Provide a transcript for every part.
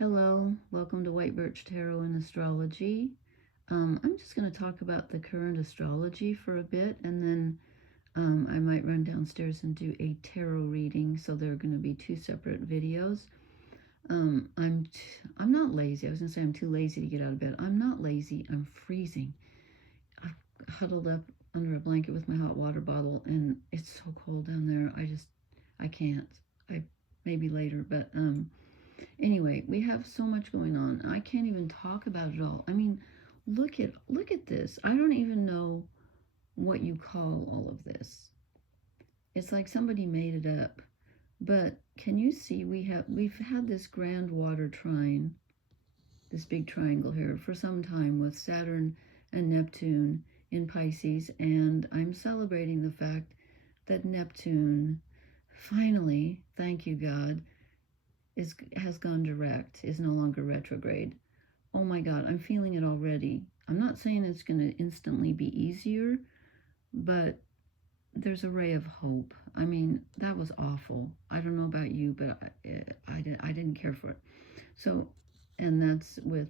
Hello, welcome to White Birch Tarot and Astrology. I'm just going to talk about the current astrology for a bit, and then I might run downstairs and do a tarot reading, so there are going to be two separate videos. I'm not lazy. I was going to say I'm too lazy to get out of bed. I'm not lazy. I'm freezing. I've huddled up under a blanket with my hot water bottle, and it's so cold down there. I can't. Maybe later, but anyway, we have so much going on. I can't even talk about it all. I mean, look at this. I don't even know what you call all of this. It's like somebody made it up. But can you see we've had this grand water trine, this big triangle here for some time with Saturn and Neptune in Pisces, and I'm celebrating the fact that Neptune finally, thank you God, has gone direct, is no longer retrograde. Oh my God, I'm feeling it already. I'm not saying it's going to instantly be easier, but there's a ray of hope. I mean, that was awful. I don't know about you, but I didn't care for it. So, and that's with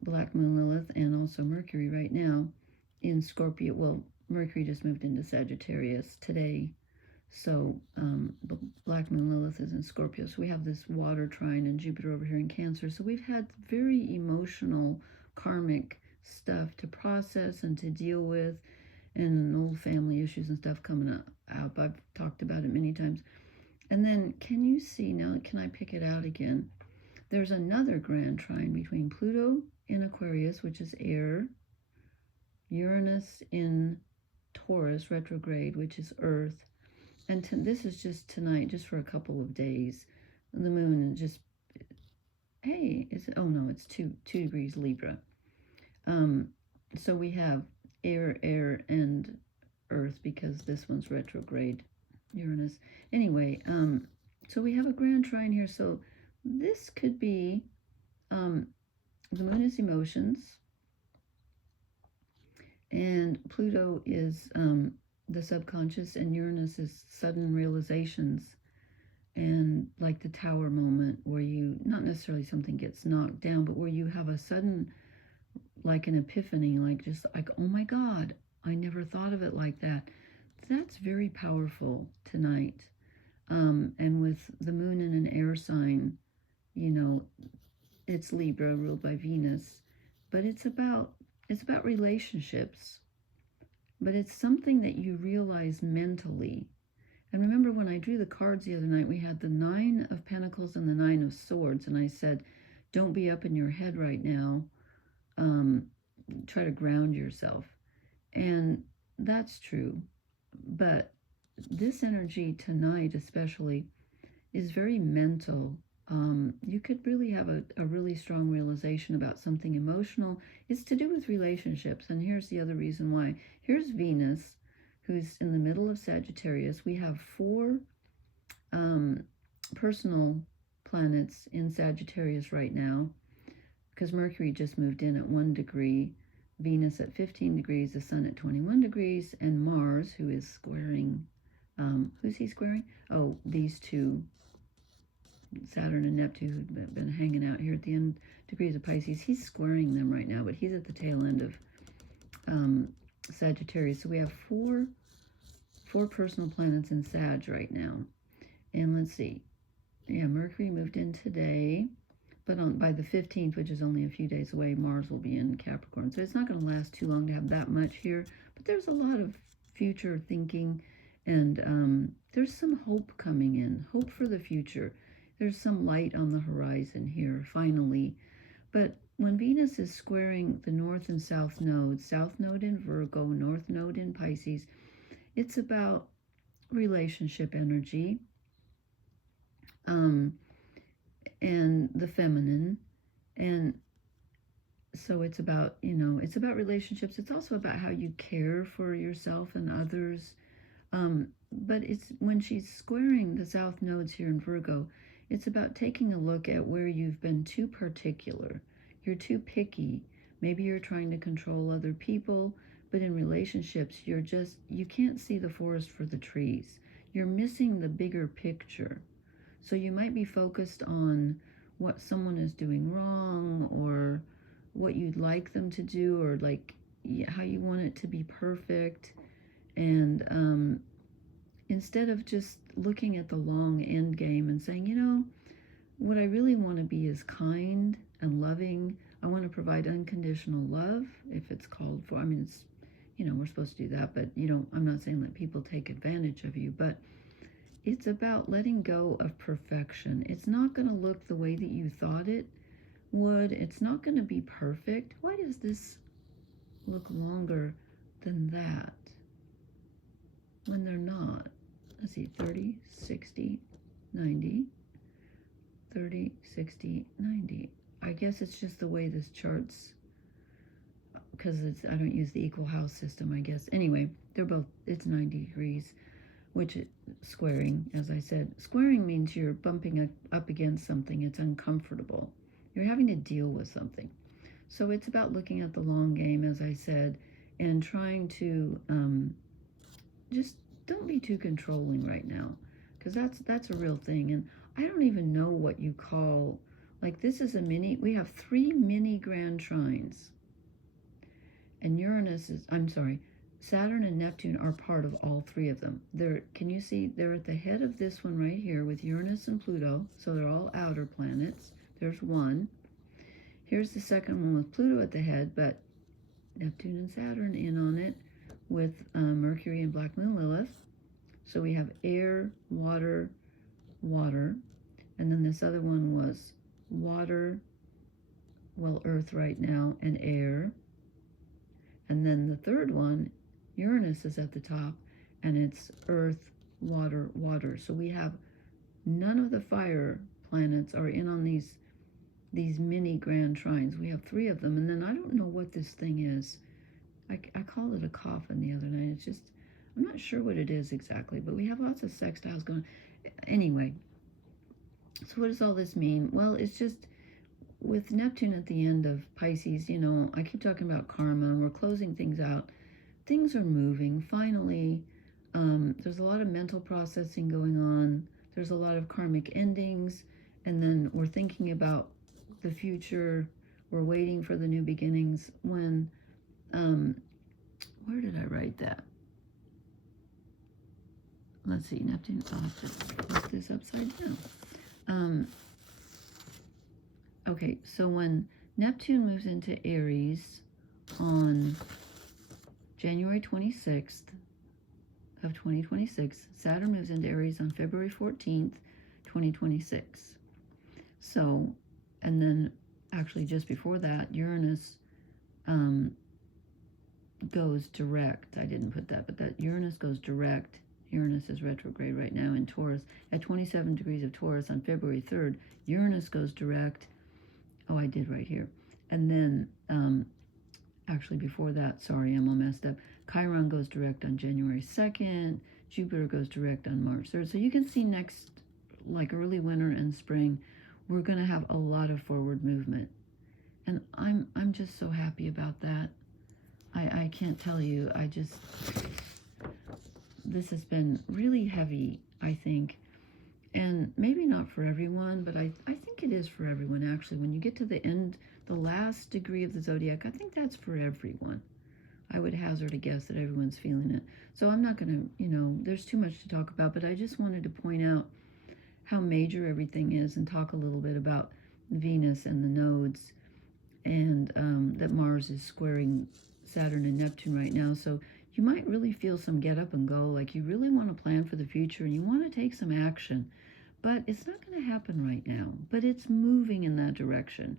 Black Moon Lilith and also Mercury right now in Scorpio. Well, Mercury just moved into Sagittarius today. So Black Moon Lilith is in Scorpio. So we have this water trine and Jupiter over here in Cancer. So we've had very emotional, karmic stuff to process and to deal with, and old family issues and stuff coming up. I've talked about it many times. And then can you see, now can I pick it out again? There's another grand trine between Pluto in Aquarius, which is air, Uranus in Taurus retrograde, which is earth, and this is just tonight, just for a couple of days. The moon just, hey, is it? Oh no, it's 2 degrees Libra. So we have air, and earth because this one's retrograde, Uranus. Anyway, so we have a grand trine here. So this could be, the moon is emotions, and Pluto is the subconscious, and Uranus is sudden realizations, and like the tower moment where you, not necessarily something gets knocked down, but where you have a sudden, like an epiphany, like just like, oh my God, I never thought of it like that. That's very powerful tonight. And with the moon in an air sign, you know, it's Libra ruled by Venus, but it's about relationships. But it's something that you realize mentally. And remember when I drew the cards the other night, we had the 9 of Pentacles and the 9 of Swords. And I said, don't be up in your head right now. Try to ground yourself. And that's true. But this energy tonight especially is very mental. You could really have a really strong realization about something emotional. It's to do with relationships. And here's the other reason why. Here's Venus, who's in the middle of Sagittarius. We have 4 personal planets in Sagittarius right now, because Mercury just moved in at 1 degree, Venus at 15 degrees, the Sun at 21 degrees, and Mars, who is squaring, who's he squaring? Oh, these two, Saturn and Neptune, who've been hanging out here at the end degrees of Pisces. He's squaring them right now, but he's at the tail end of Sagittarius. So we have four personal planets in Sag right now. And let's see. Yeah, Mercury moved in today, but by the 15th, which is only a few days away, Mars will be in Capricorn. So it's not going to last too long to have that much here, but there's a lot of future thinking, and there's some hope coming in, hope for the future. There's some light on the horizon here, finally. But when Venus is squaring the North and South node in Virgo, North node in Pisces, it's about relationship energy, and the feminine. And so it's about, it's about relationships. It's also about how you care for yourself and others. But it's when she's squaring the South nodes here in Virgo, it's about taking a look at where you've been too particular. You're too picky. Maybe you're trying to control other people, but in relationships, you can't see the forest for the trees. You're missing the bigger picture. So you might be focused on what someone is doing wrong, or what you'd like them to do, or like how you want it to be perfect. And instead of just looking at the long end game and saying, you know, what I really want to be is kind and loving. I want to provide unconditional love, if it's called for. I mean, it's, you know, we're supposed to do that, but you don't, I'm not saying let people take advantage of you, but it's about letting go of perfection. It's not going to look the way that you thought it would. It's not going to be perfect. Why does this look longer than that when they're not? Let's see, 30, 60, 90, 30, 60, 90. I guess it's just the way this chart's, because I don't use the equal house system, I guess. Anyway, they're both, it's 90 degrees, which squaring, as I said. Squaring means you're bumping up against something. It's uncomfortable. You're having to deal with something. So it's about looking at the long game, as I said, and trying to just don't be too controlling right now, because that's a real thing. And I don't even know what you call, like this is a mini, we have 3 mini grand trines. And Uranus is, I'm sorry, Saturn and Neptune are part of all 3 of them. Can you see, they're at the head of this one right here with Uranus and Pluto, so they're all outer planets. There's one. Here's the second one with Pluto at the head, but Neptune and Saturn in on it with Mercury and Black Moon Lilith. So we have air, water, water. And then this other one was water, well, Earth right now, and air. And then the third one, Uranus is at the top, and it's earth, water, water. So we have none of the fire planets are in on these mini grand trines. We have 3 of them, and then I don't know what this thing is. I called it a coffin the other night. It's just, I'm not sure what it is exactly, but we have lots of sextiles going. Anyway, so what does all this mean? Well, it's just, with Neptune at the end of Pisces, you know, I keep talking about karma, and we're closing things out. Things are moving. Finally, there's a lot of mental processing going on. There's a lot of karmic endings, and then we're thinking about the future. We're waiting for the new beginnings. When, where did I write that? Let's see, Neptune, I'll have to put this upside down. Okay, so when Neptune moves into Aries on January 26th of 2026, Saturn moves into Aries on February 14th, 2026. So, and then actually just before that, Uranus goes direct. I didn't put that, but that Uranus goes direct. Uranus is retrograde right now in Taurus. At 27 degrees of Taurus on February 3rd, Uranus goes direct. Oh, I did right here. And then, actually before that, sorry, I'm all messed up. Chiron goes direct on January 2nd. Jupiter goes direct on March 3rd. So you can see next, like early winter and spring, we're going to have a lot of forward movement. And I'm just so happy about that. I can't tell you. This has been really heavy, I think. And maybe not for everyone, but I think it is for everyone, actually. When you get to the end, the last degree of the zodiac, I think that's for everyone. I would hazard a guess that everyone's feeling it. So I'm not going to, you know, there's too much to talk about, but I just wanted to point out how major everything is and talk a little bit about Venus and the nodes, and that Mars is squaring Saturn and Neptune right now. So you might really feel some get up and go, like you really want to plan for the future and you want to take some action. But it's not going to happen right now. But it's moving in that direction.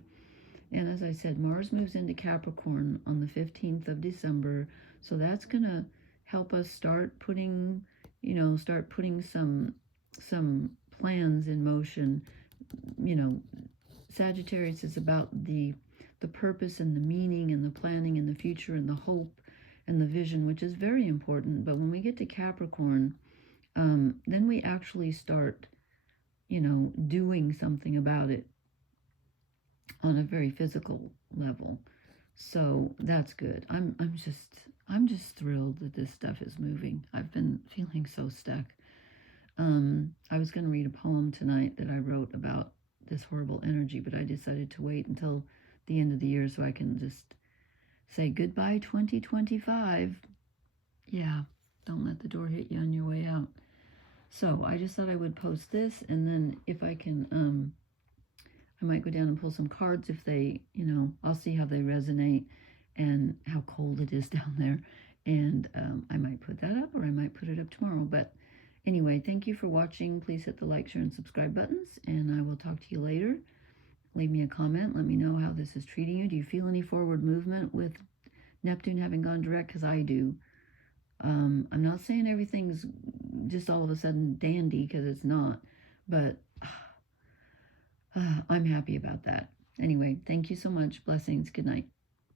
And as I said, Mars moves into Capricorn on the 15th of December. So that's going to help us start putting, you know, some plans in motion. You know, Sagittarius is about the purpose and the meaning and the planning and the future and the hope and the vision, which is very important. But when we get to Capricorn, then we actually start, you know, doing something about it on a very physical level. So that's good. I'm just thrilled that this stuff is moving. I've been feeling so stuck. I was going to read a poem tonight that I wrote about this horrible energy, but I decided to wait until the end of the year so I can just say goodbye 2025. Yeah, don't let the door hit you on your way out. So I just thought I would post this, and then if I can, I might go down and pull some cards if they, I'll see how they resonate and how cold it is down there. And I might put that up, or I might put it up tomorrow. But anyway, thank you for watching. Please hit the like, share, and subscribe buttons, and I will talk to you later. Leave me a comment. Let me know how this is treating you. Do you feel any forward movement with Neptune having gone direct? Because I do. I'm not saying everything's just all of a sudden dandy, because it's not. But I'm happy about that. Anyway, thank you so much. Blessings. Good night.